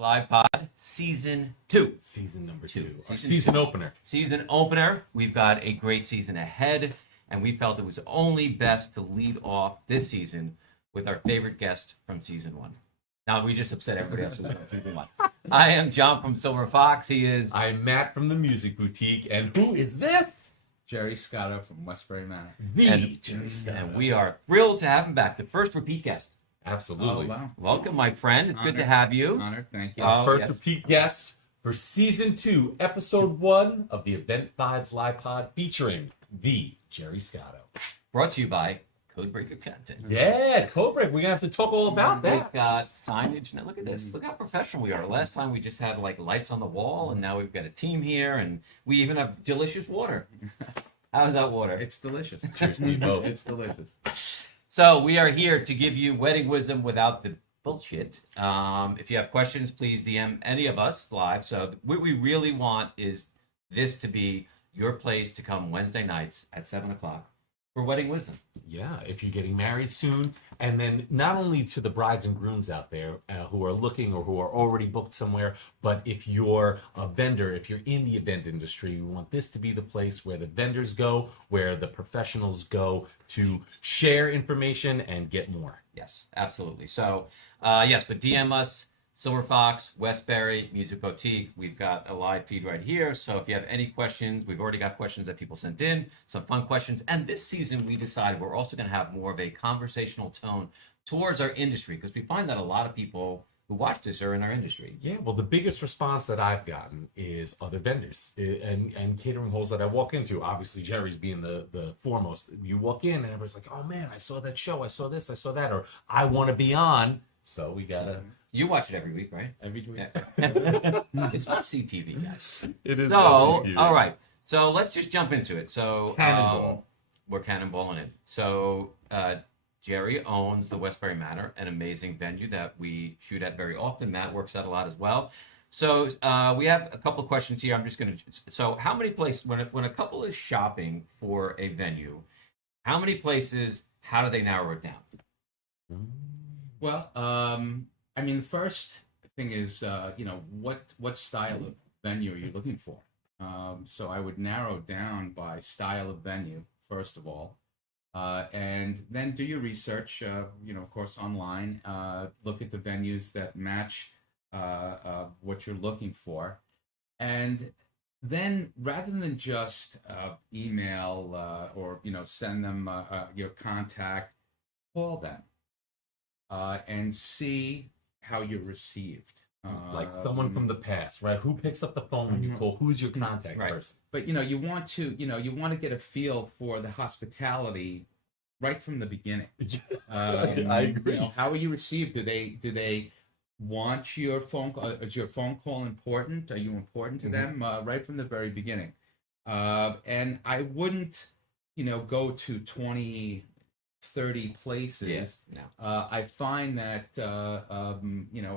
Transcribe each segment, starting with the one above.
Live Pod Season 2. Season number Two. two. Our Season season opener. Season opener. We've got a great season ahead, and we felt it was only best to lead off this season with our favorite guest from Season 1. Now, we just upset everybody else who was on Season 1. I am John from Silver Fox. He is... I'm Matt from the Music Boutique. And who is this? Jerry Scotto from Westbury Manor. Jerry Scott. And we are thrilled to have him back. The first repeat guest. Absolutely. Oh, wow. Welcome, my friend. It's good to Honored. have you. Honored, thank you. Oh, First yes. repeat guest for Season 2, Episode 1 of the Event Vibes Live Pod featuring the Jerry Scotto. Brought to you by Codebreaker Content. Yeah, Cobra. We're going to have to talk all about We've that. got signage. Now look at this. Look how professional we are. Last time we just had like lights on the wall, and now we've got a team here, and we even have delicious water. How's that water? It's delicious. Cheers to you both. It's delicious. So we are here to give you wedding wisdom without the bullshit. If you have questions, please DM any of us live. So what we really want is this to be your place to come Wednesday nights at 7 o'clock for wedding wisdom. Yeah, if you're getting married soon, and then not only to the brides and grooms out there who are looking or who are already booked somewhere, but if you're a vendor, if you're in the event industry, we want this to be the place where the vendors go, where the professionals go to share information and get more. Yes, absolutely. So, yes, but DM us, Silver Fox, Westbury, Music Boutique. We've got a live feed right here. So if you have any questions, we've already got questions that people sent in, some fun questions. And this season, we decided we're also going to have more of a conversational tone towards our industry, because we find that a lot of people who watch this are in our industry. Yeah, well, the biggest response that I've gotten is other vendors and catering halls that I walk into. Obviously, Jerry's being the foremost. You walk in and everybody's like, oh man, I saw that show, I saw this, I saw that, or I want to be on. So we got to... You watch it every week, right? Every week. Yeah. It's must see TV, guys. It is. So, all right. So let's just jump into it. So, Cannonball. We're cannonballing it. So, Jerry owns the Westbury Manor, an amazing venue that we shoot at very often. Matt works at a lot as well. So, we have a couple of questions here. I'm just going to. So, how many places when a couple is shopping for a venue, how many places? How do they narrow it down? Well, I mean, the first thing is, what style of venue are you looking for? So I would narrow down by style of venue, first of all. And then do your research, of course, online. Look at the venues that match what you're looking for. And then rather than just email or, send them your contact, call them and see how you're received. Like someone from the past, right? Who picks up the phone when you call? Who's your contact person? But you want to get a feel for the hospitality right from the beginning. I agree. How are you received? Do they want your phone call? Is your phone call important? Are you important to them right from the very beginning? And I wouldn't, go to 20, 30 places. Yeah, no. I find that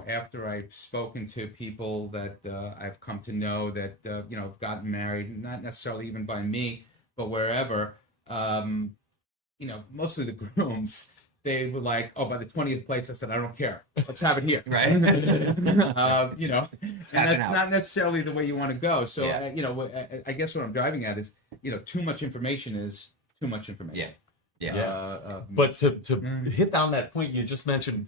after I've spoken to people that I've come to know that have gotten married, not necessarily even by me, but wherever, mostly the grooms, they were like, oh, by the 20th place, I said, I don't care. Let's have it here. Right. And that's not necessarily the way you want to go. So, Yeah. I guess what I'm driving at is, too much information is too much information. Yeah. But to hit down that point you just mentioned,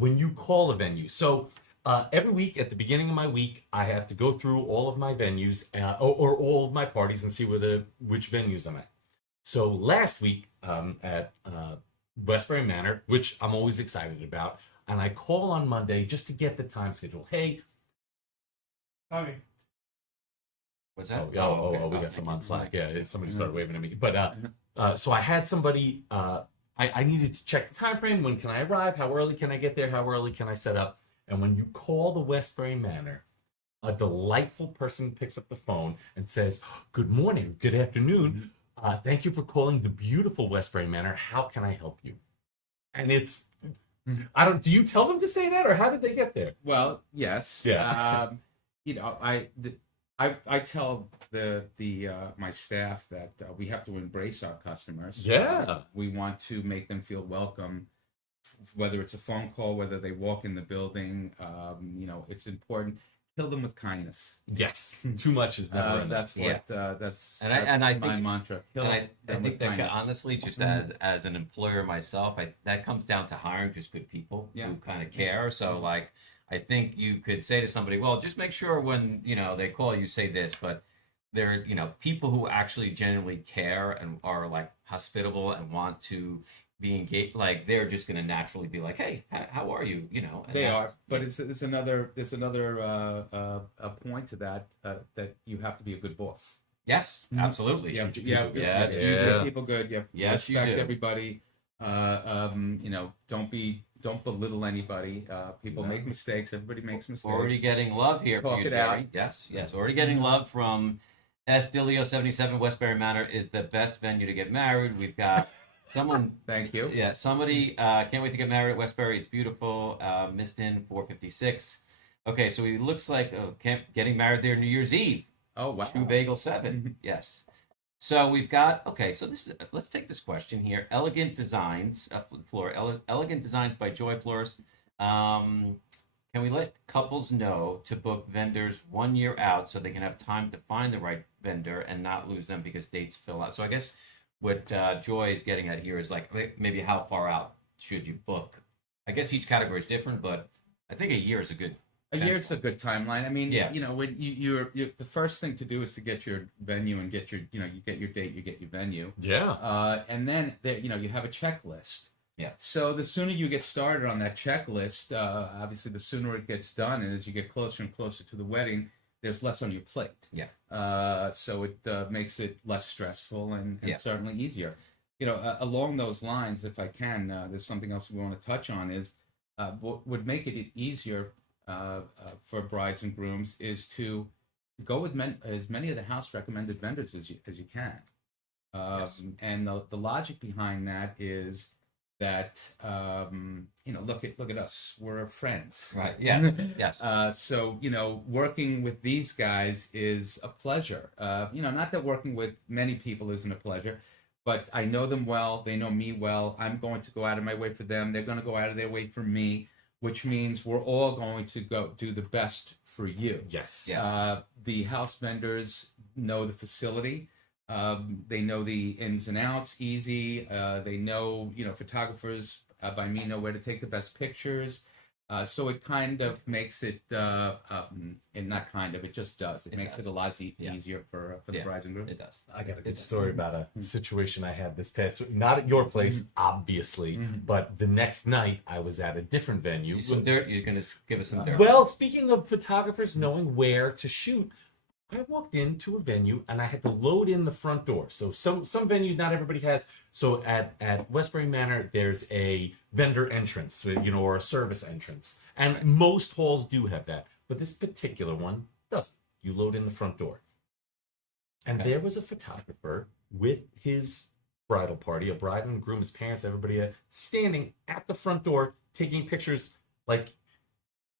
when you call a venue. So every week at the beginning of my week, I have to go through all of my venues or all of my parties and see which venues I'm at. So last week at Westbury Manor, which I'm always excited about, and I call on Monday just to get the time schedule. Hey, Tommy. What's that? Oh, we got some on Slack. Yeah, somebody started waving at me. But so I had somebody. I needed to check the time frame. When can I arrive? How early can I get there? How early can I set up? And when you call the Westbury Manor, a delightful person picks up the phone and says, "Good morning, good afternoon. Thank you for calling the beautiful Westbury Manor. How can I help you?" And it's, do you tell them to say that, or how did they get there? Well, yes. Yeah. I tell my staff that we have to embrace our customers. Yeah. We want to make them feel welcome whether it's a phone call, whether they walk in the building, it's important. Kill them with kindness. Yes, too much is never enough. That's Yeah. what that's I my think, mantra. Kill and I them think with that kindness. honestly, just as an employer myself, that comes down to hiring just good people Yeah. who kind of care. So like, I think you could say to somebody, well, just make sure when they call you, say this, but they're people who actually genuinely care and are like hospitable and want to be engaged. Like they're just going to naturally be like, hey, how are you? And They that's- are, but there's another a point to that that you have to be a good boss. Yes, absolutely. Yeah, Treat yeah, people good. Yes, you you treat do. people good. You have to Yes, you respect do. everybody. Don't belittle anybody. People No. make mistakes. Everybody makes mistakes. Already getting love here Talk for you, it Jerry. out. Yes. Already getting love from S. Dilio 77. Westbury Manor is the best venue to get married. We've got someone. Thank you. Yeah, somebody can't wait to get married at Westbury. It's beautiful. Miston 456. Okay, so he looks like getting married there New Year's Eve. Oh wow. True Bagel 7. Yes. So we've got let's take this question here. Elegant Designs Elegant Designs by Joy Florist. Can we let couples know to book vendors 1 year out so they can have time to find the right vendor and not lose them because dates fill out? So I guess what Joy is getting at here is like maybe how far out should you book? I guess each category is different, but I think a year is a good. A year's a good timeline. I mean, Yeah. when you're the first thing to do is to get your venue and get your, you get your date, you get your venue. Yeah. And then there, you have a checklist. Yeah. So the sooner you get started on that checklist, obviously the sooner it gets done, and as you get closer and closer to the wedding, there's less on your plate. Yeah. So it makes it less stressful and Yeah. certainly easier. Along those lines, if I can, there's something else we want to touch on is what would make it easier for brides and grooms is to go with as many of the house recommended vendors as you can. Yes. And the logic behind that is that look at us, we're friends, Right. Yes. Yes. So working with these guys is a pleasure. Not that working with many people isn't a pleasure, but I know them well, they know me well. I'm going to go out of my way for them, they're going to go out of their way for me, which means we're all going to go do the best for you. Yes. Yeah. The house vendors know the facility. They know the ins and outs easy. They know, photographers by me know where to take the best pictures. So it kind of makes it, and not kind of, it just does. It makes does. it a lot Yeah. easier for the Yeah. brides and grooms. It does. I got a good story about a situation I had this past week. Not at your place, obviously, but the next night I was at a different venue. Some dirt. You're gonna give us some dirt. Well, speaking of photographers knowing where to shoot, I walked into a venue and I had to load in the front door. So some venues, not everybody has. So at Westbury Manor, there's a vendor entrance, or a service entrance, and most halls do have that. But this particular one doesn't. You load in the front door, and Okay. there was a photographer with his bridal party, a bride and groom, his parents, everybody standing at the front door taking pictures, like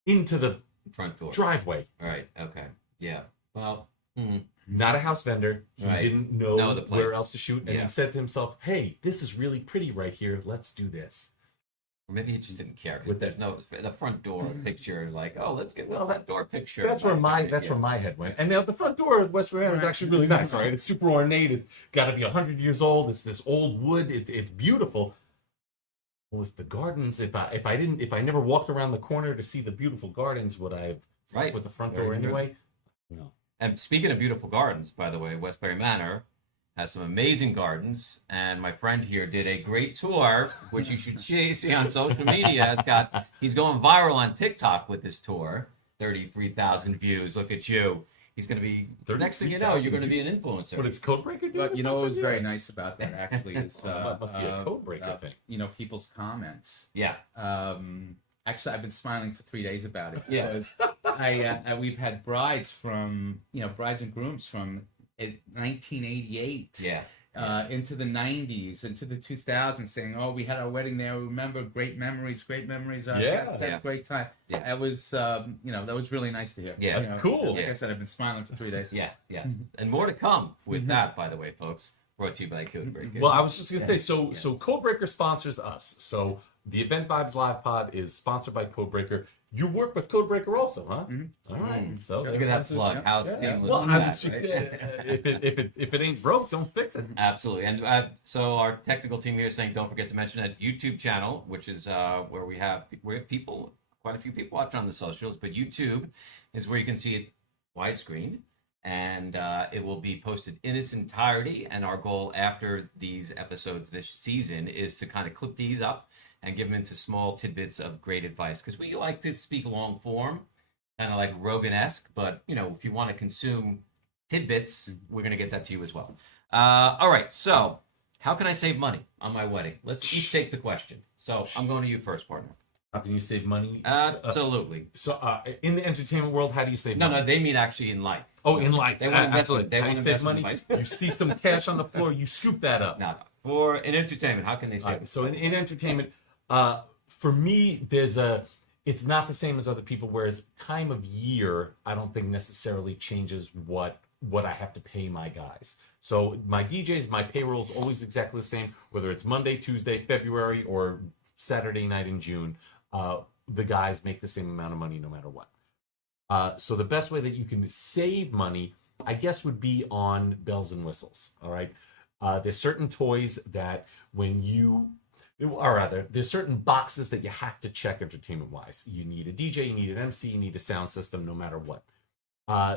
into the Front door. driveway. All right. Okay. Yeah. Well. Not a house vendor. He Right. didn't know No, the place. where else to shoot. And Yeah. he said to himself, hey, this is really pretty right here. Let's do this. Or maybe he just didn't care. 'Cause With there's no the front door picture. Like, oh, let's get the front door picture. That's where my Yeah. where my head went. And now the front door of West Virginia is actually really nice, right? It's super ornate. It's got to be 100 years old. It's this old wood. It's beautiful. Well, if the gardens, if I never walked around the corner to see the beautiful gardens, would I have stuck Right. with the front Very door good. anyway? No. And speaking of beautiful gardens, by the way, Westbury Manor has some amazing gardens, and my friend here did a great tour, which you should see on social media. He's going viral on TikTok with this tour. 33,000 views. Look at you. He's going to be. Next thing you know, you're going to be an influencer. But it's Codebreaker doing But this what was stuff? very nice about that actually is Well, that must be a Codebreaker thing. People's comments. Yeah. Actually, I've been smiling for 3 days about it. Yeah. Because we've had brides from, brides and grooms from 1988 Yeah. into the 90s, into the 2000s, saying, "Oh, we had our wedding there. Remember, great memories. I Yeah. had Yeah. a great time." Yeah. That was, that was really nice to hear. Yeah. That's cool. Like Yeah. I said, I've been smiling for 3 days. Yeah. Yes. And more to come with that, by the way, folks. Brought to you by Codebreaker. Well, I was just gonna say, so Yes. so Codebreaker sponsors us. So the Event Vibes Live Pod is sponsored by Codebreaker. You work with Codebreaker also, huh? All right. So Look at that plug. How Yeah. seamless Well, is I that, was just right? if it ain't broke, don't fix it. Absolutely. And so our technical team here is saying, don't forget to mention that YouTube channel, which is where we have people, quite a few people watching on the socials, but YouTube is where you can see it widescreen, and it will be posted in its entirety. And our goal after these episodes this season is to kind of clip these up and give them into small tidbits of great advice, because we like to speak long form, kind of like Rogan-esque, but if you want to consume tidbits, we're going to get that to you as well. All right, so how can I save money on my wedding? Let's each take the question. So I'm going to you first, partner. How can you save money? Absolutely. So in the entertainment world, how do you save No, money? they mean actually in life. Oh, in life. They want Absolutely. investment. They How want you save investment money? advice. You see some cash on the floor, you scoop that up. No. For in entertainment, how can they save? All right, so in entertainment, for me, it's not the same as other people. Whereas time of year, I don't think necessarily changes what I have to pay my guys. So my DJs, my payroll is always exactly the same, whether it's Monday, Tuesday, February, or Saturday night in June. The guys make the same amount of money no matter what. So the best way that you can save money, I guess, would be on bells and whistles. All right. There's certain toys that there's certain boxes that you have to check entertainment wise. You need a DJ, you need an MC, you need a sound system, no matter what.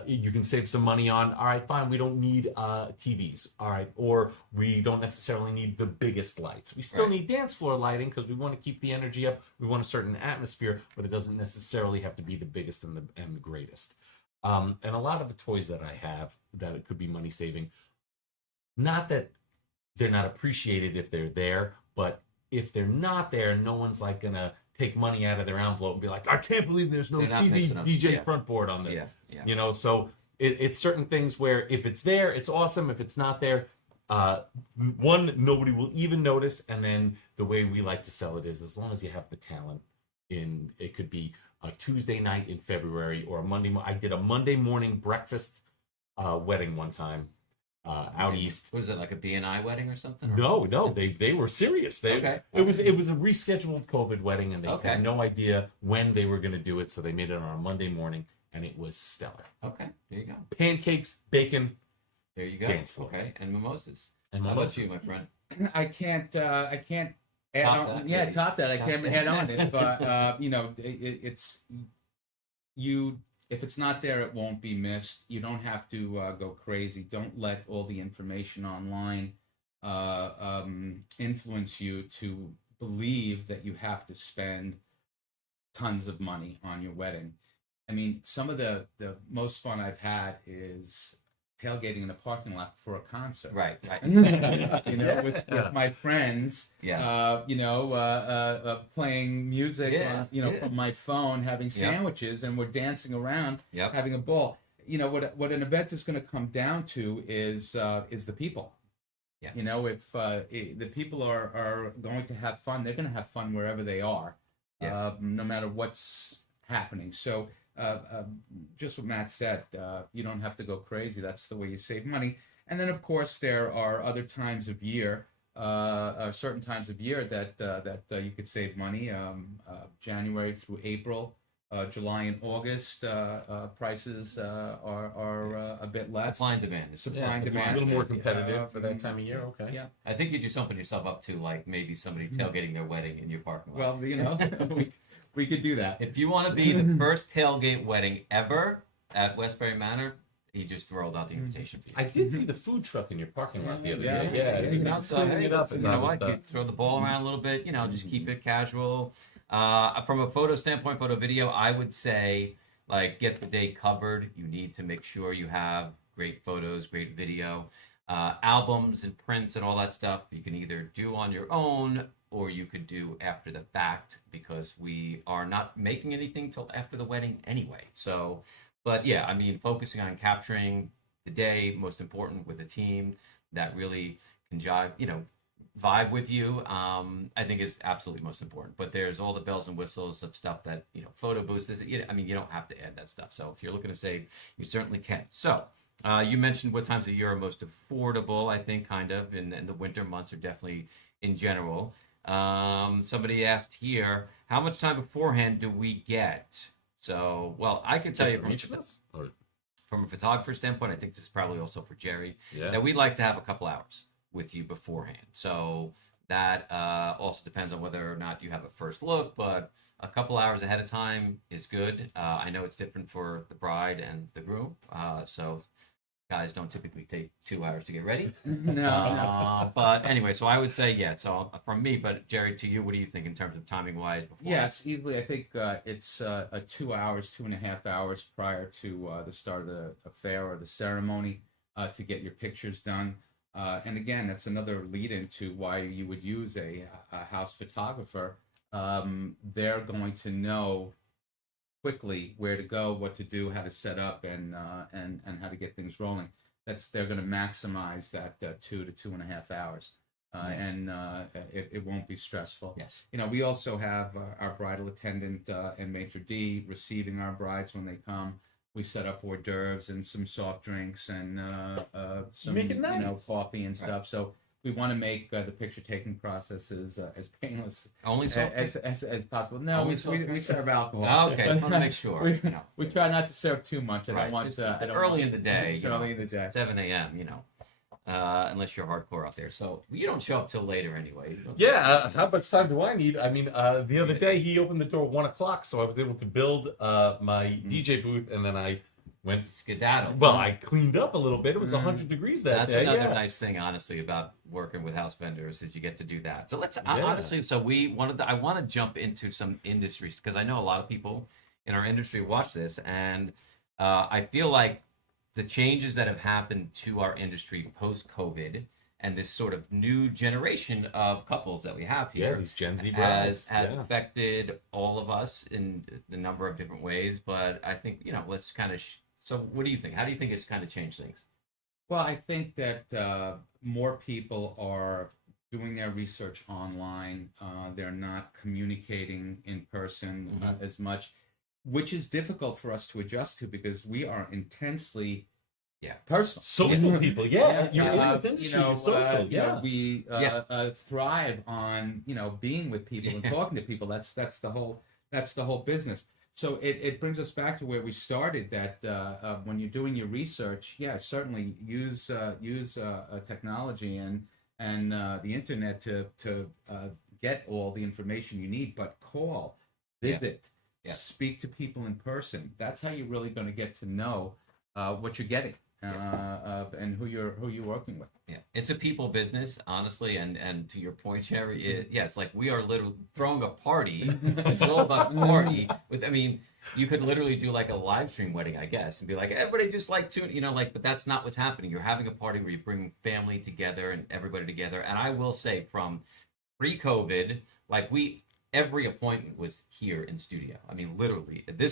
You can save some money on, all right, fine, we don't need TVs, all right, or we don't necessarily need the biggest lights. We still need dance floor lighting because we want to keep the energy up. We want a certain atmosphere, but it doesn't necessarily have to be the biggest and the greatest. And a lot of the toys that I have that it could be money saving, not that they're not appreciated if they're there, but if they're not there, no one's like gonna take money out of their envelope and be like, I can't believe there's no They're not TV missing them. DJ Yeah. front board on this. Yeah. So it's certain things where if it's there, it's awesome. If it's not there, one, nobody will even notice. And then the way we like to sell it is, as long as you have the talent it could be a Tuesday night in February or a Monday. I did a Monday morning breakfast wedding one time out east. Was it like a BNI wedding or something? No, they were serious. Okay. It was a rescheduled COVID wedding, and they had no idea when they were going to do it, so they made it on a Monday morning, and it was stellar. Okay, there you go. Pancakes, bacon, There you go. Dance floor. Okay, and mimosas. and How about mimosas. you, my friend? I can't add Top on. that, Yeah, baby. top that. I can't add on it, but it's you. If it's not there, it won't be missed. You don't have to go crazy. Don't let all the information online influence you to believe that you have to spend tons of money on your wedding. I mean, some of the most fun I've had is tailgating in a parking lot for a concert. Right. With my friends, Yeah. playing music, Yeah, from my phone, having sandwiches, and we're dancing around, Yep. having a ball. What an event is going to come down to is the people. Yeah. If the people are going to have fun, they're going to have fun wherever they are, no matter what's happening. So. Just what Matt said, you don't have to go crazy. That's the way you save money. And then, of course, there are other times of year, certain times of year that you could save money. January through April, July and August, prices are a bit less. Supply and demand. Supply and A demand. little more competitive for that time of year. Okay. Yeah. I think you just open yourself up to like maybe somebody tailgating their wedding in your parking lot. Well, we could do that. If you want to be the first tailgate wedding ever at Westbury Manor, he just rolled out the invitation for you. I did see the food truck in your parking lot the other Yeah. day. Yeah, You can cleaning it up. you as know I was what? You done. throw the ball around a little bit. Just keep it casual. From a photo standpoint, photo video, I would say like get the day covered. You need to make sure you have great photos, great video, albums and prints and all that stuff. You can either do on your own or you could do after the fact, because we are not making anything till after the wedding anyway. So, but yeah, I mean, focusing on capturing the day, most important, with a team that really can vibe with you, I think is absolutely most important. But there's all the bells and whistles of stuff that, photo booths, you don't have to add that stuff. So if you're looking to save, you certainly can. So You mentioned what times of year are most affordable. I think kind of in the winter months are definitely in general. Somebody asked here, how much time beforehand do we get? So, well, I can tell you For each of us? Or, from a photographer standpoint, I think this is probably also for Jerry, yeah. that we'd like to have a couple hours with you beforehand. So that also depends on whether or not you have a first look, but a couple hours ahead of time is good. I know it's different for the bride and the groom, so guys don't typically take 2 hours to get ready. No. But anyway, so I would say yeah. So from me, but Jerry, to you, what do you think in terms of timing wise? Yes, easily. I think it's 2 hours, 2.5 hours prior to the start of the affair or the ceremony to get your pictures done. And again, that's another lead into why you would use a house photographer. They're going to know quickly where to go, what to do, how to set up, and how to get things rolling. They're going to maximize that 2 to 2.5 hours, and it won't be stressful. Yes. You know, we also have our bridal attendant and maitre d receiving our brides when they come. We set up hors d'oeuvres and some soft drinks and some Make it nice. coffee and stuff. So we want to make the picture taking process as painless Only soft as possible. No, Only we serve alcohol. Oh, okay, just want to make sure. we, You know. we try not to serve too much. I Right. don't want. Just, I it's don't early want- in the day. It's you know, early in the it's day. 7 a.m. You know, unless you're hardcore out there. So you don't show up till later anyway. You don't- Yeah, how much time do I need? I mean, the other day he opened the door at 1 o'clock, so I was able to build my DJ booth, and then I went. Skedaddle. Well, I cleaned up a little bit. It was 100 degrees that That's day. another yeah. nice thing, honestly, about working with house vendors is you get to do that. So let's Yeah. honestly. So I want to jump into some industries because I know a lot of people in our industry watch this, and I feel like the changes that have happened to our industry post COVID and this sort of new generation of couples that we have Yeah, here these Gen Z has brides. yeah. affected all of us in a number of different ways. But I think let's kind of. So what do you think? How do you think it's kind of changed things? Well, I think that more people are doing their research online. They're not communicating in person as much, which is difficult for us to adjust to because we are intensely personal. Social people, yeah. You're in this You industry, know, you're social, you know, yeah. we thrive on being with people and talking to people. That's the whole business. So it brings us back to where we started. That when you're doing your research, certainly use technology and the internet to get all the information you need. But call, visit, speak to people in person. That's how you're really going to get to know what you're getting and who you're working with. Yeah, it's a people business, honestly, and to your point, Jerry, yes, like we are literally throwing a party. It's all about party. You could literally do like a live stream wedding, I guess, and be like, everybody just like but that's not what's happening. You're having a party where you bring family together and everybody together. And I will say, from pre-COVID, every appointment was here in studio. I mean, literally, the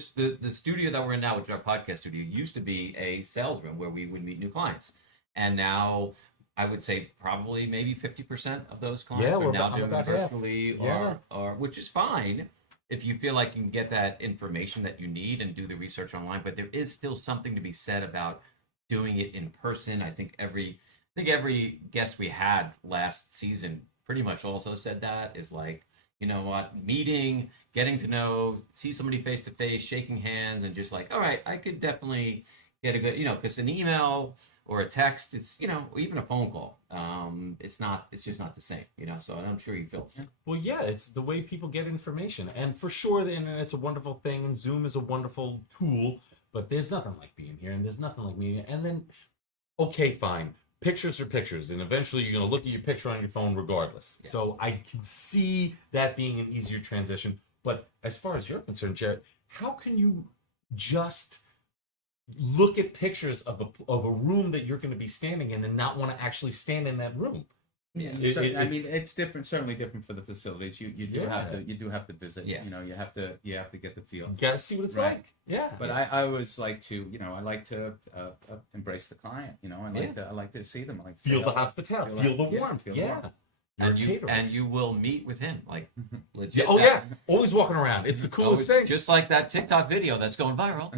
studio that we're in now, which is our podcast studio, used to be a sales room where we would meet new clients, and now I would say probably maybe 50% of those clients are now doing it virtually, or which is fine if you feel like you can get that information that you need and do the research online. But there is still something to be said about doing it in person. I think every guest we had last season pretty much also said that is like, you know what, meeting, getting to know, see somebody face to face, shaking hands, and just like, all right, I could definitely get a good, because an email or a text, it's, or even a phone call, it's just not the same, so I'm sure you feel the same. Well, yeah, it's the way people get information. And for sure, the internet's a wonderful thing, and Zoom is a wonderful tool, but there's nothing like being here, and there's nothing like meeting. And then, okay, fine. Pictures are pictures, and eventually you're going to look at your picture on your phone regardless. Yeah. So I can see that being an easier transition. But as far as you're concerned, Jared, how can you just look at pictures of a room that you're going to be standing in and not want to actually stand in that room? Yeah, it's different. Certainly different for the facilities. You do have to visit. Yeah. You have to get the feel. You got to see what it's like. Yeah. But I always like to I like to embrace the client. I like to see them. I like to feel the hospitality, feel the warmth. Yeah. You're and a you caterer. and you will meet with him, like legit. Yeah, oh that- yeah, always walking around. It's the coolest thing. Just like that TikTok video that's going viral.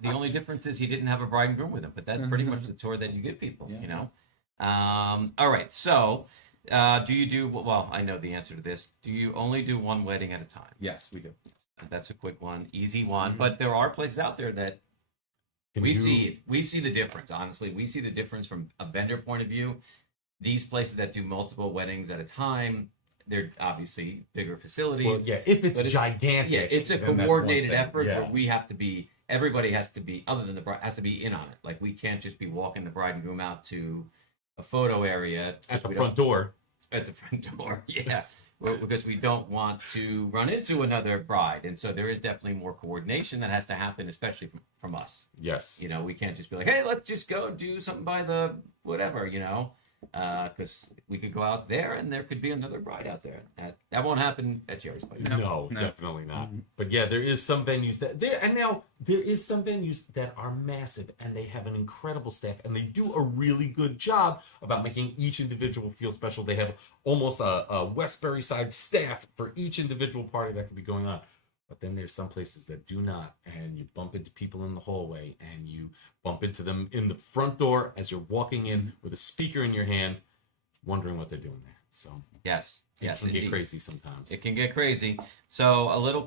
The only difference is he didn't have a bride and groom with him, but that's pretty much the tour that you give people, Yeah. you know. All right, so do you do? Well, I know the answer to this. Do you only do one wedding at a time? Yes, we do. That's a quick one, easy one. But there are places out there that Can we do- see the difference. Honestly, we see the difference from a vendor point of view. These places that do multiple weddings at a time, they're obviously bigger facilities. Well, yeah, if it's But it's- gigantic, Yeah, it's a then that's one coordinated thing. effort Yeah. where we have to be. Everybody has to be, other than the bride, has to be in on it. Like we can't just be walking the bride and groom out to a photo area at the we front door. at the front door. Yeah, because we don't want to run into another bride, and so there is definitely more coordination that has to happen, especially from us. Yes. You know, we can't just be like, hey, let's just go do something by the whatever, you know, because we could go out there and there could be another bride out there. That won't happen at Jerry's place. No, No. definitely not. But yeah, there is some venues that there, and now there is some venues that are massive and they have an incredible staff and they do a really good job about making each individual feel special. They have almost a Westbury side staff for each individual party that could be going on. But then there's some places that do not, and you bump into people in the hallway and you bump into them in the front door as you're walking in with a speaker in your hand, wondering what they're doing there. So Yes, yes, it can get indeed. crazy sometimes. It can get crazy. So a little,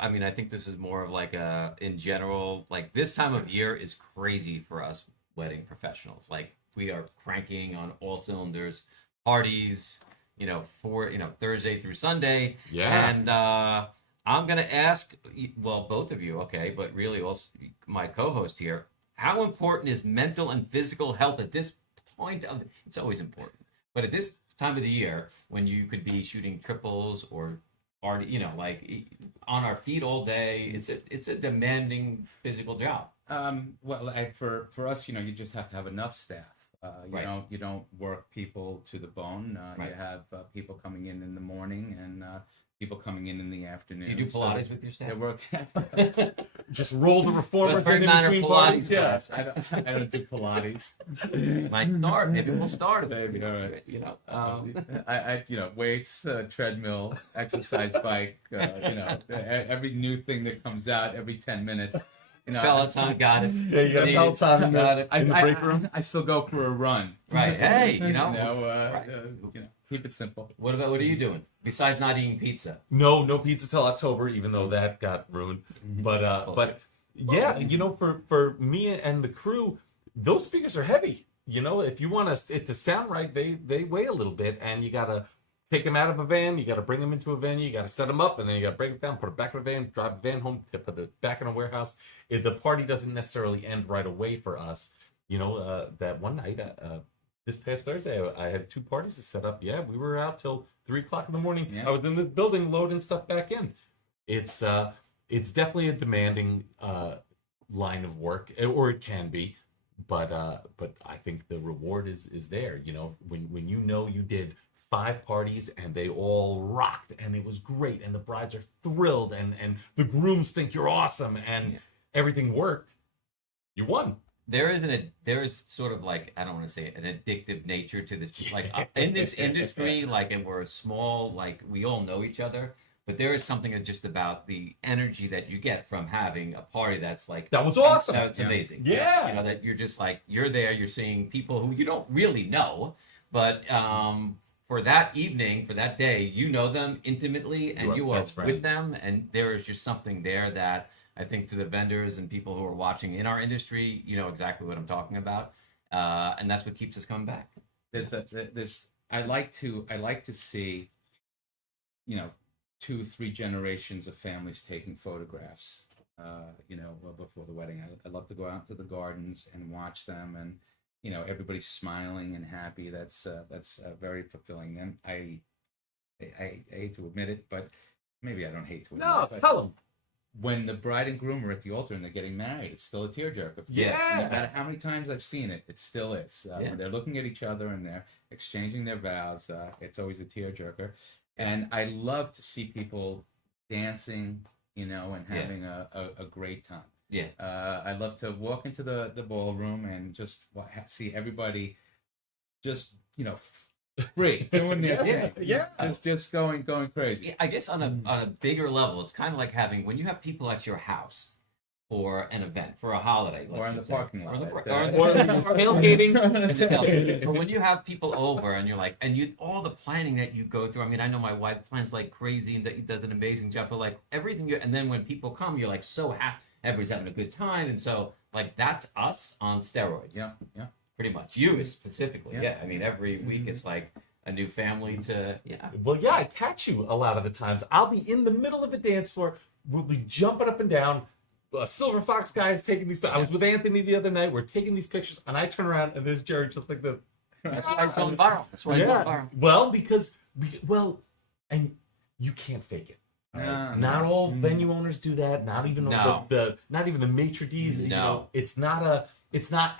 I mean, I think this is more of like in general, like this time of year is crazy for us wedding professionals. Like we are cranking on all cylinders, parties, you know, Thursday through Sunday. Yeah. And I'm gonna ask, well, both of you, okay, but really also my co-host here, how important is mental and physical health at this point of? It's always important, but at this time of the year when you could be shooting triples or already, you know, like on our feet all day, it's a demanding physical job. Well, for us, you know, you just have to have enough staff. Right. You don't work people to the bone. Right. You have people coming in the morning and people coming in the afternoon. You do So Pilates with your staff? they work. Just roll the reformers Westbury in Manor between Pilates parties. Yeah. class. I don't do Pilates. Might start. Maybe we'll start. Maybe, all right. You know, I weights, treadmill, exercise bike. Every new thing that comes out every 10 minutes. You know, Peloton got it. Yeah, you got a Peloton in Got the, it. in the break room. I still go for a run. Right. Hey, you know. Right. Right. Keep it simple. What are you doing besides not eating pizza? No pizza till October, even though that got ruined. But yeah, you know, for me and the crew, those speakers are heavy. You know, if you want it to sound right, they weigh a little bit, and you gotta take them out of a van, you gotta bring them into a venue, you gotta set them up, and then you gotta break it down, put it back in a van, drive the van home, put it back in a warehouse. The party doesn't necessarily end right away for us. You know, that one night, this past Thursday, I had 2 parties to set up. Yeah, we were out till 3:00 in the morning. Yeah. I was in this building loading stuff back in. It's definitely a demanding line of work, or it can be, but I think the reward is there. You know, when you know you did 5 parties and they all rocked and it was great and the brides are thrilled and the grooms think you're awesome and everything worked, you won. There is sort of like, I don't want to say it, an addictive nature to this. Like in this industry, like, and we're small, like we all know each other, but there is something just about the energy that you get from having a party that's like That was awesome. That's Yeah. amazing. Yeah. You know, that you're just like, you're there, you're seeing people who you don't really know, but for that evening, for that day, you know them intimately and you are best with friends. them, and there is just something there that I think to the vendors and people who are watching in our industry, you know exactly what I'm talking about, and that's what keeps us coming back. I like to see, you know, 2-3 generations of families taking photographs. Before the wedding, I love to go out to the gardens and watch them, and you know, everybody's smiling and happy. That's very fulfilling. And I hate to admit it, but maybe I don't hate to admit No, it. but tell them. when the bride and groom are at the altar and they're getting married, it's still a tearjerker. Yeah. No matter how many times I've seen it, it still is. Yeah. When they're looking at each other and they're exchanging their vows, it's always a tearjerker. And I love to see people dancing, you know, and having a great time. Yeah. I love to walk into the ballroom and just see everybody just, you know, free, doing their Yeah, thing. yeah. Just going crazy. Yeah, I guess on a bigger level, it's kind of like having when you have people at your house for an event, for a holiday, Or in let's the just say. parking lot. or Or- tailgating. It's a tailgate. But when you have people over and you're like, and you all the planning that you go through. I mean, I know my wife plans like crazy and does an amazing job. But like everything, and then when people come, you're like so happy, everybody's having a good time, and so like that's us on steroids. Yeah, yeah. Pretty much. You specifically, Yeah. yeah. I mean, every week it's like a new family to Well, yeah, I catch you a lot of the times. I'll be in the middle of a dance floor. We'll be jumping up and down. Silver Fox guy is taking these. I was with Anthony the other night. We're taking these pictures, and I turn around and there's Jerry just like this. That's why it's going viral. That's why it's going viral. Well, because and you can't fake it. No, Not all venue owners do that. Not even No. not even the maitre d's. You No. know, it's not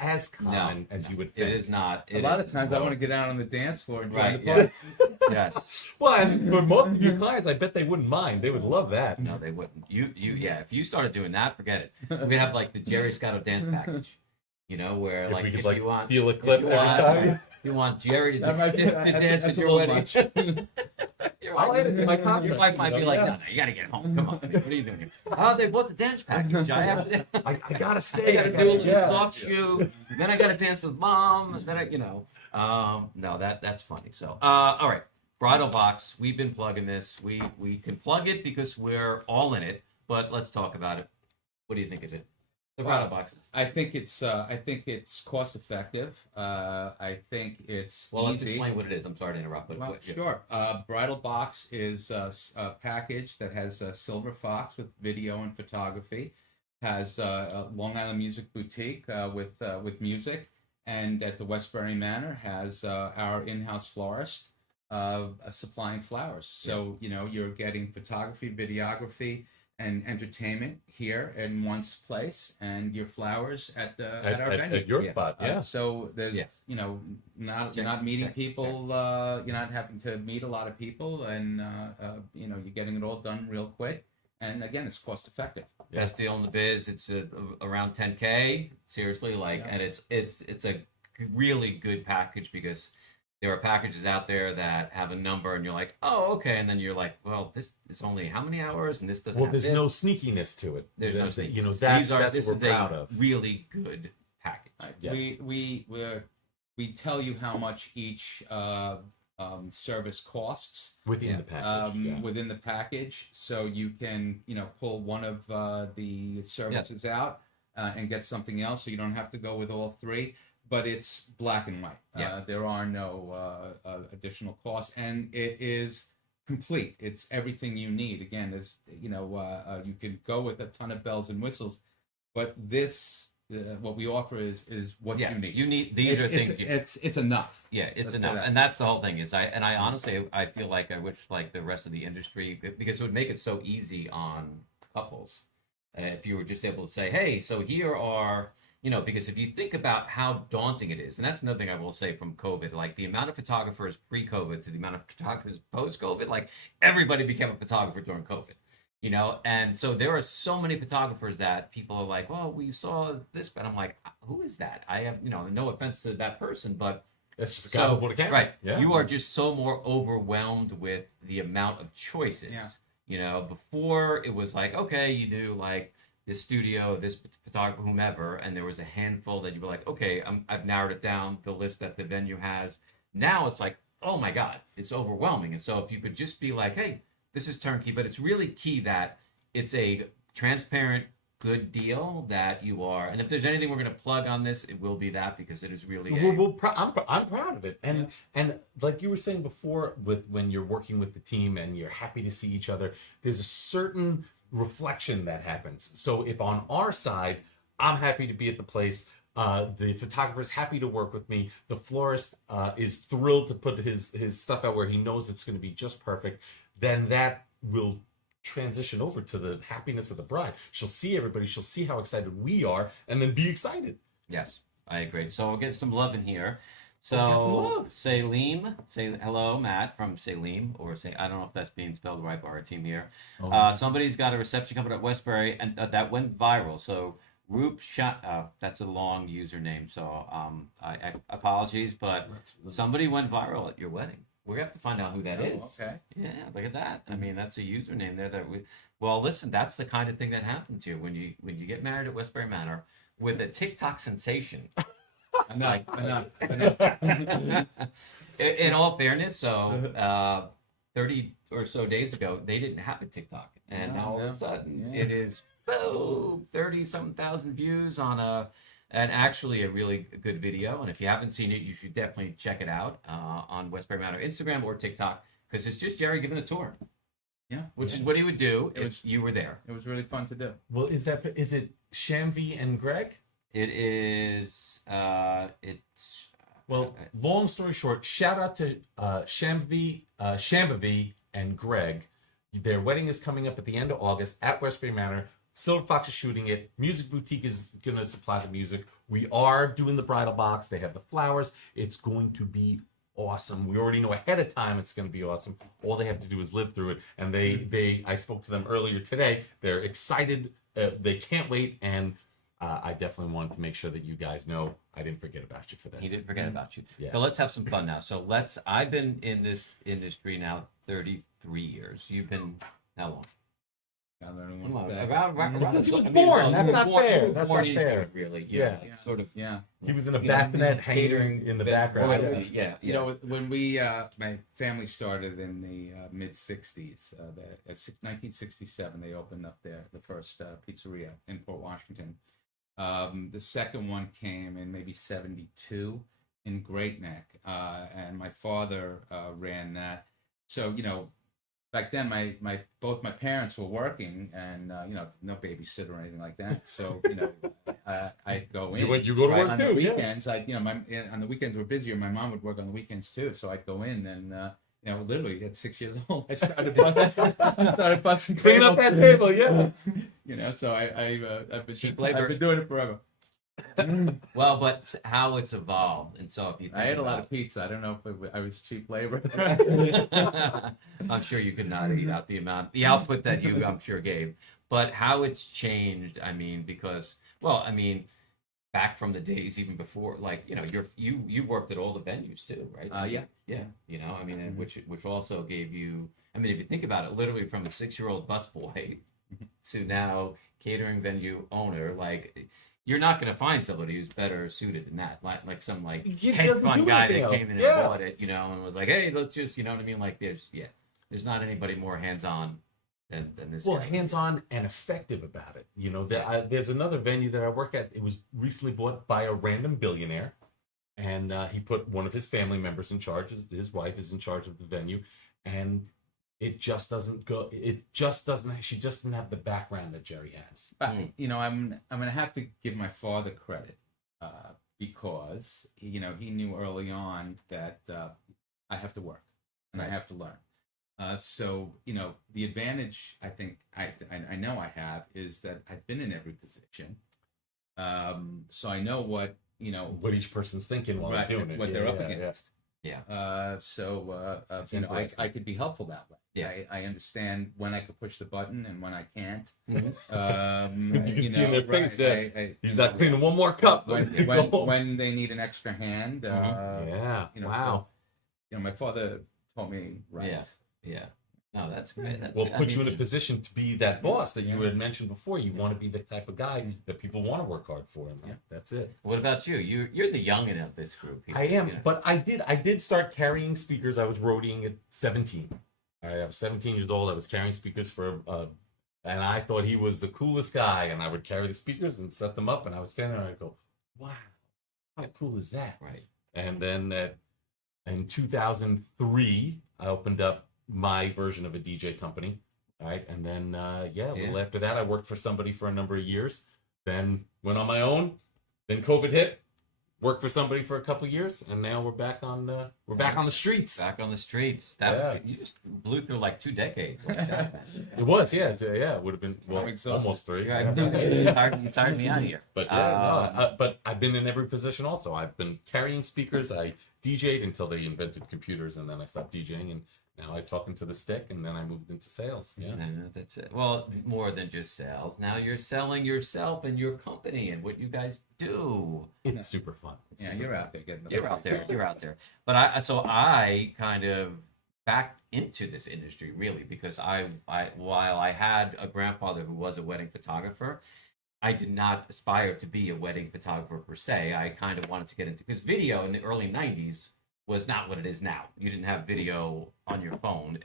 as common as you would think. It is not. A lot of times I want to get out on the dance floor and join Right. the party. Yes. Well, and for most of your clients, I bet they wouldn't mind. They would love that. No, they wouldn't. Yeah. If you started doing that, forget it. We'd have like the Jerry Scotto dance package. You know, where If like we could if like you want, feel a if clip you every want, time. you want Jerry to, That might be- to that's- dance that's at a your little wedding. much. You're I'll like, add it to my your contract. wife might be you know, like, yeah. no, you got to get home. Come on, what are you doing here? Oh, they bought the dance package. I have to. I gotta I stay. got to do a little yeah. soft shoe. Then I got to dance with mom. Then no, that's funny. So, all right, Bridal Box. We've been plugging this. We can plug it because we're all in it. But let's talk about it. What do you think of it? The Bridal Boxes. I think it's cost effective. I think it's Well, let's easy. explain what it is. I'm sorry to interrupt, but Well, sure. Bridal Box is a package that has Silver Fox with video and photography, has a Long Island Music Boutique with music, and at the Westbury Manor has our in-house florist supplying flowers. So you're getting photography, videography, and entertainment here in one place, and your flowers at our venue. At your Yeah. spot, yeah. So there's, Yeah. you're not meeting people. You're not having to meet a lot of people, and you're getting it all done real quick. And again, it's cost effective. Best deal in the biz. It's around 10K. Seriously, Yeah. and it's a really good package because there are packages out there that have a number, and you're like, oh, okay, and then you're like, well, this is only how many hours, and this doesn't. Well, have there's this. no sneakiness to it. There's no sneakiness. You know, that's this what is we're proud a of. really good package. Yes. We tell you how much each service costs Within the package. yeah. within the package, so you can pull one of the services out and get something else, so you don't have to go with all three. But it's black and white. Yeah. There are no additional costs, and it is complete. It's everything you need. Again, there's you can go with a ton of bells and whistles, but this what we offer is what Yeah, you need. you need these are things. It's enough. Yeah, it's Let's say enough, that. and that's the whole thing. I honestly I feel like I wish like the rest of the industry, because it would make it so easy on couples if you were just able to say, hey, so here are because if you think about how daunting it is, and that's another thing I will say from COVID, like the amount of photographers pre-COVID to the amount of photographers post-COVID, like everybody became a photographer during COVID. And so there are so many photographers that people are like, well, we saw this, but I'm like, who is that? I have, no offense to that person, but That's just a guy with a camera. right. Yeah. You are just so more overwhelmed with the amount of choices. Yeah. Before it was like, okay, you knew like this studio, this photographer, whomever, and there was a handful that you were like, okay, I've narrowed it down, the list that the venue has. Now it's like, oh my God, it's overwhelming. And so if you could just be like, hey, this is turnkey, but it's really key that it's a transparent, good deal that you are. And if there's anything we're going to plug on this, it will be that, because it is really I'm proud of it, and like you were saying before, with when you're working with the team and you're happy to see each other, there's a certain reflection that happens. So if on our side, I'm happy to be at the place, the photographer's happy to work with me, the florist is thrilled to put his stuff out where he knows it's going to be just perfect, then that will transition over to the happiness of the bride. She'll see everybody, she'll see how excited we are, and then be excited. Yes, I agree. So we'll get some love in here. Get some So love. Salim, say hello, Matt from Salim, or say I don't know if that's being spelled right by our team here. Oh. Somebody's got a reception coming at Westbury, and that went viral. So Group shot. That's a long username, so I apologies, but somebody went viral at your wedding. We have to find out who that is. Okay. Yeah, look at that. I mean, that's a username there that we. Well, listen, that's the kind of thing that happens here when you get married at Westbury Manor with a TikTok sensation. Enough. In all fairness, so 30 or so days ago, they didn't have a TikTok, and now all of a sudden it is 30-something thousand views on and actually a really good video. And if you haven't seen it, you should definitely check it out on Westbury Manor Instagram or TikTok, because it's just Jerry giving a tour. Yeah. Which is what he would do if was- you were there. It was really fun to do. Well, is it Shamvi and Greg? It is. It's. Well, long story short, shout out to Shambhavi and Greg. Their wedding is coming up at the end of August at Westbury Manor. Silver Fox is shooting it. Music Boutique is going to supply the music. We are doing the bridal box. They have the flowers. It's going to be awesome. We already know ahead of time it's going to be awesome. All they have to do is live through it. And I spoke to them earlier today. They're excited. They can't wait. And I definitely wanted to make sure that you guys know I didn't forget about you for this. He didn't forget about you. Yeah. So let's have some fun now. So I've been in this industry now 33 years. You've been how long? I don't know Come what on, to say. around Since he was I mean, born. well, That's you were not born- fair. you were That's born not into fair. it, really. Yeah. Sort of. Yeah. He was in a You know, bassinet catering hanging in the but- background. Well, Yeah. it's- Yeah. You know, when we my family started in the mid '60s, 1967, they opened up the first pizzeria in Port Washington. The second one came in maybe '72 in Great Neck, and my father ran that. So you know, back then both my parents were working, and you know, no babysitter or anything like that. So you know, I'd go in. You go to work on too. the Yeah. weekends. On the weekends were busier. My mom would work on the weekends too, so I'd go in and you know, literally at 6 years old, I started busting Clean up that table. Yeah. You know, so I've Cheap been labor. doing it forever. Well, but how it's evolved, and so if you think I ate a lot about- of pizza. I don't know if I was cheap labor. I'm sure you could not eat out the output that you, I'm sure, gave. But how it's changed, I mean, because, well, I mean, back from the days even before, like, you know, you worked at all the venues too, right? Yeah. Yeah. You know, I mean, and Mhm. which also gave you, I mean, if you think about it, literally from a 6-year-old busboy to now catering venue owner, like, you're not going to find somebody who's better suited than that. Like some He hedge doesn't fund do guy anything that else. came in Yeah. and bought it, you know, and was like, hey, let's just, you know what I mean? Like there's not anybody more hands-on than this. Well, guy. hands-on and effective about it. You know, Yes. there's another venue that I work at. It was recently bought by a random billionaire, and he put one of his family members in charge. His wife is in charge of the venue, and it just doesn't go. It just doesn't. She just doesn't have the background that Jerry has. But, you know, I'm gonna have to give my father credit because you know he knew early on that I have to work and I have to learn. So you know the advantage I think I know I have is that I've been in every position, so I know what you know What each person's thinking while right, they're doing it. what Yeah, they're up yeah, against. Yeah. So That's you know interesting. I could be helpful that way. Yeah. I understand when I could push the button and when I can't. Mhm. You can see in their face that He's you not know, cleaning one more cup. when they need an extra hand. Yeah. You know, Wow. You know, my father told me right. Yeah. Yeah. No, that's great. That's, Well, I put you in mean, a position to be that boss that you Yeah. had mentioned before. You want to be the type of guy that people want to work hard for, and Yeah. that's it. What about you? You're the youngin of this group here. I am, you know? but I did start carrying speakers. I was roadieing at 17. I was 17 years old. I was carrying speakers and I thought he was the coolest guy. And I would carry the speakers and set them up, and I would stand there and I'd go, "Wow, how cool is that?" Right. And then in 2003, I opened up my version of a DJ company. All right. And then, a little after that, I worked for somebody for a number of years, then went on my own. Then COVID hit, worked for somebody for a couple of years. And now we're back on the streets. Back on the streets. That was, you just blew through like 2 decades. It was, yeah. It would have been, I'm exhausted. almost 3. You tired me out of here. But but I've been in every position also. I've been carrying speakers. I DJ'd until they invented computers, and then I stopped DJing, and Now I'm talking to the stick, and then I moved into sales. Yeah. That's it. Well, more than just sales. Now you're selling yourself and your company and what you guys do. It's super fun. Yeah, you're out there getting the You're out there. You're out there. But I kind of backed into this industry really because I while I had a grandfather who was a wedding photographer, I did not aspire to be a wedding photographer per se. I kind of wanted to get into because video in the early '90s was not what it is now. You didn't have video on your phone.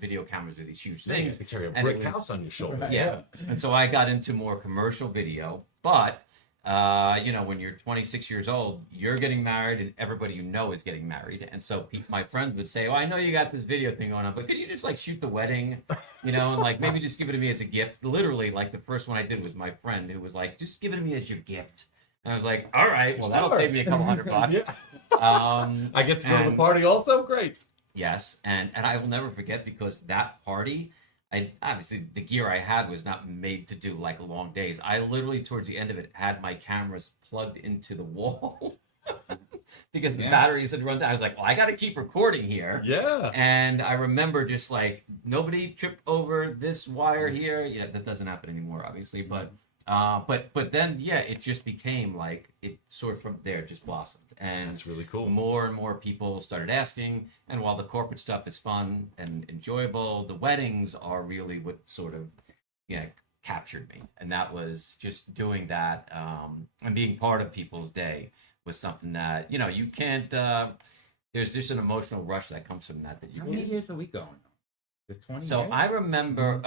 Video cameras were these huge You things. used to carry a And it brick was- house on your shoulder. Right. Yeah. And so I got into more commercial video. But, when you're 26 years old, you're getting married and everybody you know is getting married. And so my friends would say, oh, I know you got this video thing going on, but could you just like shoot the wedding, and like maybe just give it to me as a gift? Literally, like the first one I did was my friend who was like, just give it to me as your gift. And I was like, all right, well, that'll Sure. save me a couple $100. Yeah. I I get to go to the party also. Great. Yes, and I will never forget because that party, obviously the gear I had was not made to do like long days. I literally towards the end of it had my cameras plugged into the wall because the Yeah. batteries had run down. I was like, well, I got to keep recording here. Yeah. And I remember just like nobody tripped over this wire here. Yeah, that doesn't happen anymore, obviously, but then it just became like it sort of from there just blossomed. And That's really cool. more and more people started asking, and while the corporate stuff is fun and enjoyable, the weddings are really what sort of captured me. And that was just doing that, and being part of people's day was something that you can't there's just an emotional rush that comes from that you How many can't. years are we going on? The 20 So years? I remember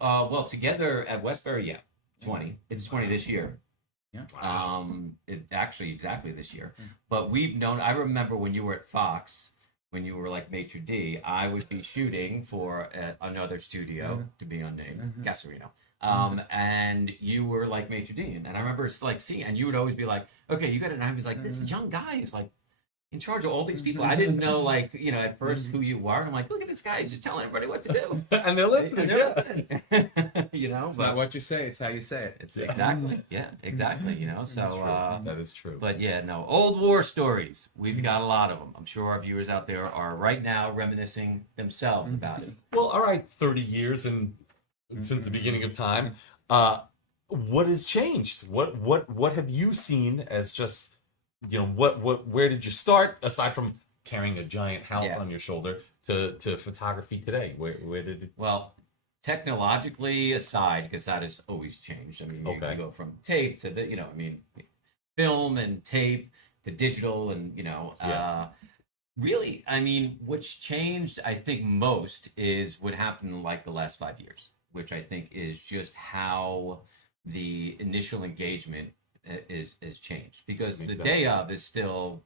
well, together at Westbury, 20. It's 20 this year. Yeah. It actually exactly this year. Mm. But we've known. I remember when you were at Fox, when you were like maitre d', I would be shooting for another studio to be unnamed, Casarino. And you were like maitre d', and I remember like seeing, and you would always be like, "Okay, you got it." And I was like, "This young guy is like in charge of all these people." I didn't know like at first who you were. And I'm like, "Look at this guy; he's just telling everybody what to do." And they're listening. And they're Yeah. listening. It's not what you say, it's how you say it. It's exactly, exactly. So, That is true. but no, old war stories. We've got a lot of them. I'm sure our viewers out there are right now reminiscing themselves about it. Well, all right, 30 years and since the beginning of time. What has changed? What have you seen as just where did you start aside from carrying a giant house Yeah. on your shoulder to photography today? Where did it Well, technologically aside, because that has always changed. I mean, you Okay. go from tape to film and tape to digital, and Yeah. really, I mean, what's changed, I think, most is what happened in like the last 5 years, which I think is just how the initial engagement is changed, because Makes the sense. day of is still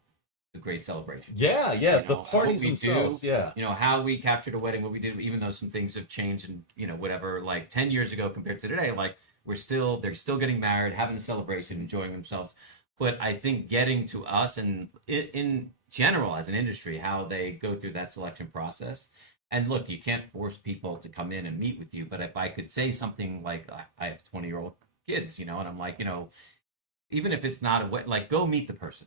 a great celebration. Yeah, the what parties we themselves. do, Yeah. How we captured a wedding, what we did, even though some things have changed and whatever, like 10 years ago compared to today, like they're still getting married, having a celebration, enjoying themselves. But I think getting to us and in general as an industry, how they go through that selection process. And look, you can't force people to come in and meet with you, but if I could say something like, I have 20-year-old kids, and I'm like, even if it's not like go meet the person.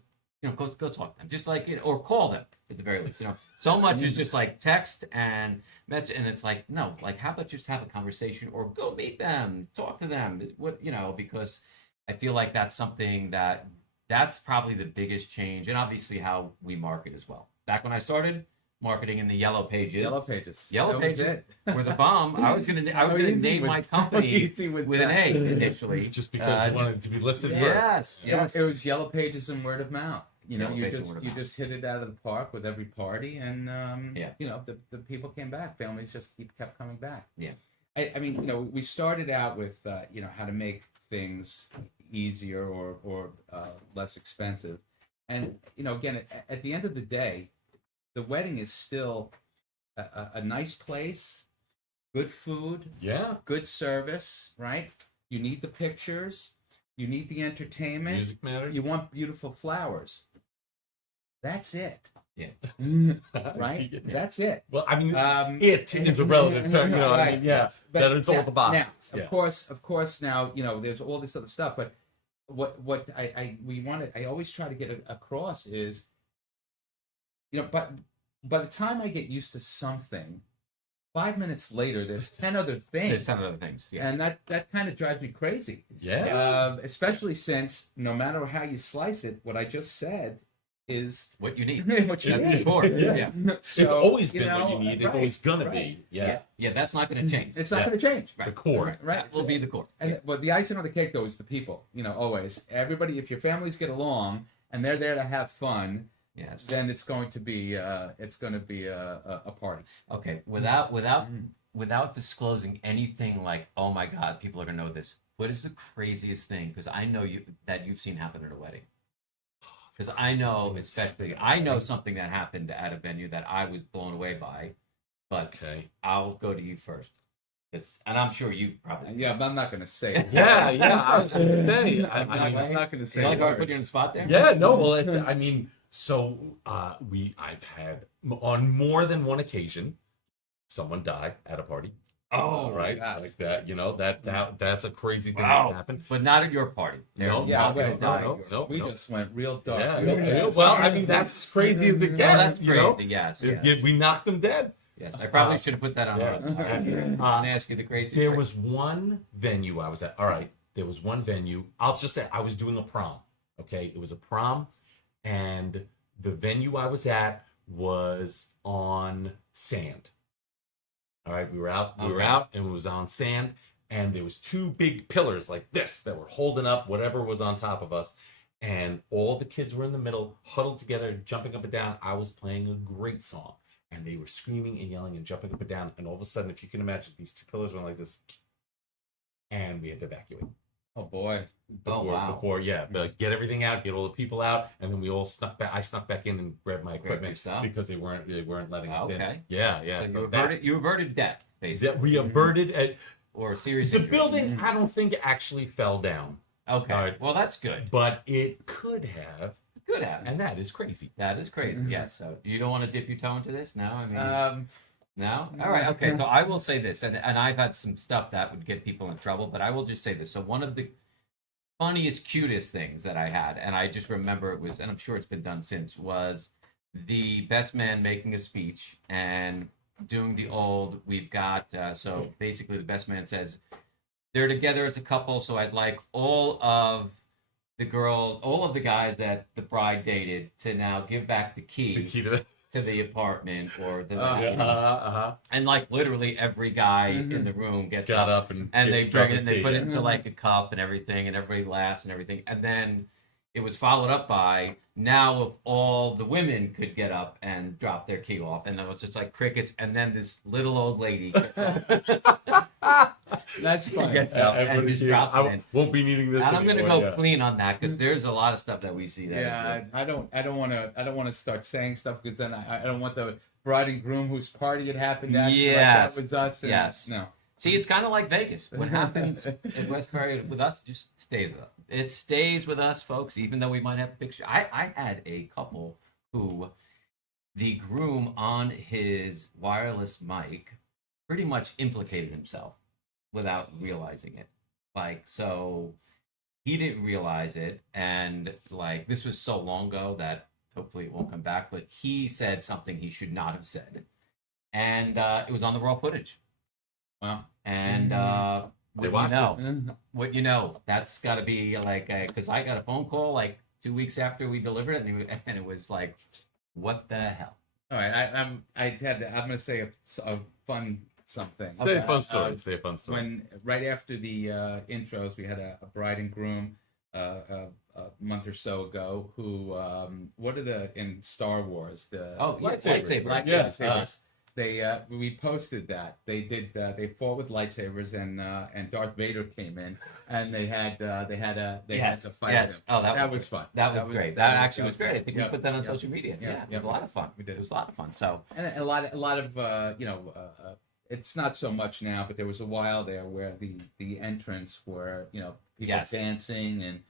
Go talk to them, just like or call them at the very least. So much is just like text and message, and it's like no, like how about just have a conversation or go meet them, talk to them. Because I feel like that's something that's probably the biggest change, and obviously how we market as well. Back when I started marketing in the Yellow Pages, Yellow Pages. Yellow That was Pages it. were the bomb. I was gonna name my company Easy with with an that. A initially, Just because you wanted it to be listed first. yes, yes. It was Yellow Pages and word of mouth. Yellow Pages and word of You mouth. just hit it out of the park with every party, and Yeah. the people came back. Families just kept coming back. Yeah. I mean, we started out with how to make things easier or less expensive, and again, at the end of the day, the wedding is still a nice place, good food, Yeah. good service, right? You need the pictures, you need the entertainment, Music matters. you want beautiful flowers. That's it. Yeah. Right? Yeah. That's it. Well, I mean, It is a relative term, I mean, yeah. That it's all now- the boxes. Now, Yeah. of course, now there's all this other stuff, but what I always try to get across is, but by the time I get used to something, 5 minutes later, there's 10 other things. There's some other things. Yeah. And that kind of drives me crazy. Yeah. Especially since no matter how you slice it, what I just said is What you need. what you That's need. important. Yeah. It's always been what know, you need. It's right, always gonna right. be. Yeah. Yeah, that's not going to change. It's not Yeah. going to change. The core. Right. That will be the core. And but the icing on the cake though is the people. Always everybody. If your families get along and they're there to have fun, Yes. then it's going to be a party. Okay. Without disclosing anything like, oh my God, people are going to know this. What is the craziest thing? Because I know that you've seen happen at a wedding. Because I know, especially, I know something that happened at a venue that I was blown away by. But Okay. I'll go to you first. And I'm sure you've probably. Yeah, but I'm not going to say it. Yeah. I was gonna say. I'm not going to say Like, it. I put you on the spot there? Yeah, no, well, I mean, so I've had on more than one occasion someone die at a party. Oh, right, gosh. like that. That's a crazy thing Wow. that happened. But not at your party. No, Yeah, not wait, gonna die. no. we just went real dark. Yeah, real yeah, fast. well, I mean, that's as crazy as it Well, gets. that's you know? crazy. Yes. We knocked them dead. Yes. I probably should have put that on. Yeah. I'm going to ask you the crazy. There was one venue I was at. All right, there was one venue. I'll just say I was doing a prom. Okay, it was a prom, and the venue I was at was on sand. All right, we were out, and it was on sand, and there was two big pillars like this that were holding up whatever was on top of us, and all the kids were in the middle, huddled together, jumping up and down. I was playing a great song, and they were screaming and yelling and jumping up and down, and all of a sudden, if you can imagine, these two pillars went like this, and we had to evacuate. Oh boy. Before, get everything out, get all the people out, and then we all snuck back. I snuck back in and grabbed my Grabbed your equipment stuff? because they weren't letting us in. Okay. Yeah. So So you averted death, basically. we averted at Or serious the injury. building. I don't think actually fell down, Okay. All right. Well, that's good. but it could have, Good happen. and that is crazy. That is crazy. Yes. So you don't want to dip your toe into this? No? I mean, no? Mm-hmm. All right. Okay. So I will say this, and I've had some stuff that would get people in trouble, but I will just say this. So one of the funniest, cutest things that I had, and I just remember it was, and I'm sure it's been done since, was the best man making a speech and doing the old, we've got, so basically the best man says, they're together as a couple, so I'd like all of the guys that the bride dated to now give back the The key key to to the apartment or the the and like literally every guy in the room gets got up up and they dropped bring it and the they key. put it into like a cup and everything and everybody laughs and everything, and then it was followed up by, now if all the women could get up and drop their key off, and then it was just like crickets, and then this little old lady That's fine. gets up and Everybody just here, drops I it in. won't be needing this. And I'm gonna anymore, go yeah. clean on that because there's a lot of stuff that we see that Yeah, I don't want to start saying stuff because then I don't want the bride and groom whose party it happened at. Yes. Like that was us. And, Yes. No. See, it's kind of like Vegas. What happens in Westbury with us just stays with us. It stays with us, folks, even though we might have a picture. I had a couple who the groom on his wireless mic pretty much implicated himself without realizing it. Like, so he didn't realize it. And like, this was so long ago that hopefully it won't come back, but he said something he should not have said. And it was on the raw footage. Wow. And They what watched you know, what you know, that's got to be like, because I got a phone call like 2 weeks after we delivered it, and it was like, what the hell? All right. I'm going to say a fun something. Say a fun story. Say a fun story. When right after the intros, we had a bride and groom a month or so ago who what are the in Star Wars the lightsabers. lightsabers. We posted that they did they fought with lightsabers and Darth Vader came in and they had to fight yes. him. Oh, that was fun. That was great. That actually was great. I think we Yep. put that on Yep. social media. Yep. Yeah, it was Yep. a lot of fun. We did. It was a lot of fun. So And a lot of it's not so much now, but there was a while there where the entrants were people Yes. dancing and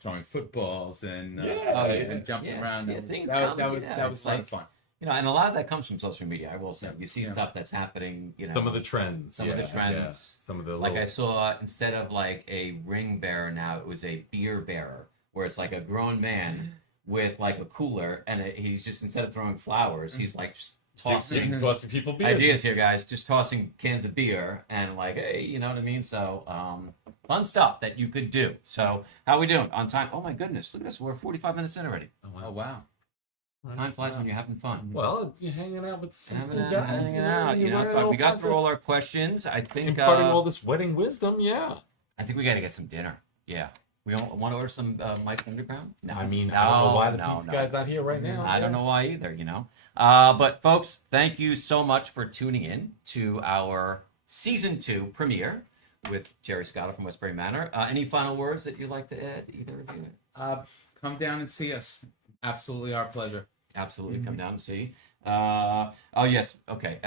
throwing footballs and Yeah. and jumping Yeah. around. Yeah, That was- things that, come, that was yeah, that was it's a lot like- of fun. and a lot of that comes from social media. I will say, you see Yeah. stuff that's happening. Some of the trends. some of the yeah, trends. yeah. Some of the Like I little- saw, instead of like a ring bearer now, it was a beer bearer, where it's like a grown man with like a cooler, and he's just, instead of throwing flowers, he's like just tossing tossing people beers. ideas here, guys. Just tossing cans of beer and like, hey, you know what I mean? So, fun stuff that you could do. So, how we doing on time? Oh my goodness, look at this. We're 45 minutes in already. Oh wow. Time flies when you're having fun. Well, you're hanging out with some Hanging cool out, guys. hanging out, you know. So we got through all our questions. I think imparting all this wedding wisdom. Yeah. I think we got to get some dinner. Yeah. We don't want to order some Mike's Underground? No. I mean, I don't know why the no, pizza no. guy's not here right now. I don't know why either, you know. But folks, thank you so much for tuning in to our season 2 premiere with Jerry Scott from Westbury Manor. Any final words that you'd like to add, either of you? Come down and see us. Absolutely our pleasure. Absolutely, come down and see. Oh yes, okay.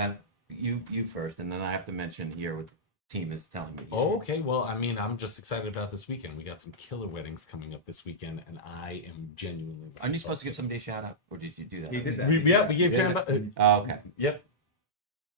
You first, and then I have to mention here what the team is telling me. Oh, okay. Well, I mean, I'm just excited about this weekend. We got some killer weddings coming up this weekend, and I am genuinely. Aren't you supposed to give somebody a shout out, or did you do that? He did that. We gave Karen. Oh, okay. Yep.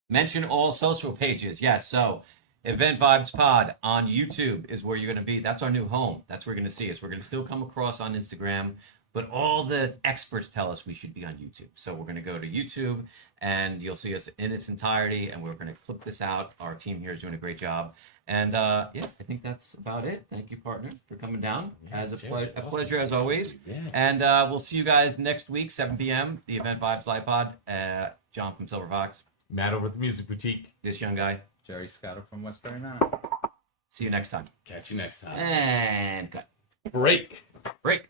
Mention all social pages. Yes. So, Event Vibes Pod on YouTube is where you're going to be. That's our new home. That's where you're going to see us. We're going to still come across on Instagram, but all the experts tell us we should be on YouTube. So we're going to go to YouTube, and you'll see us in its entirety, and we're going to clip this out. Our team here is doing a great job. And yeah, I think that's about it. Thank you, partner, for coming down. Yeah, A awesome. pleasure as always. Yeah. And we'll see you guys next week, 7 p.m., the Event Vibes Live Pod. John from Silver Fox, Matt over at the Music Boutique. this young guy. Jerry Scott from Westbury Manor. See you next time. Catch you next time. And cut. Break. Break.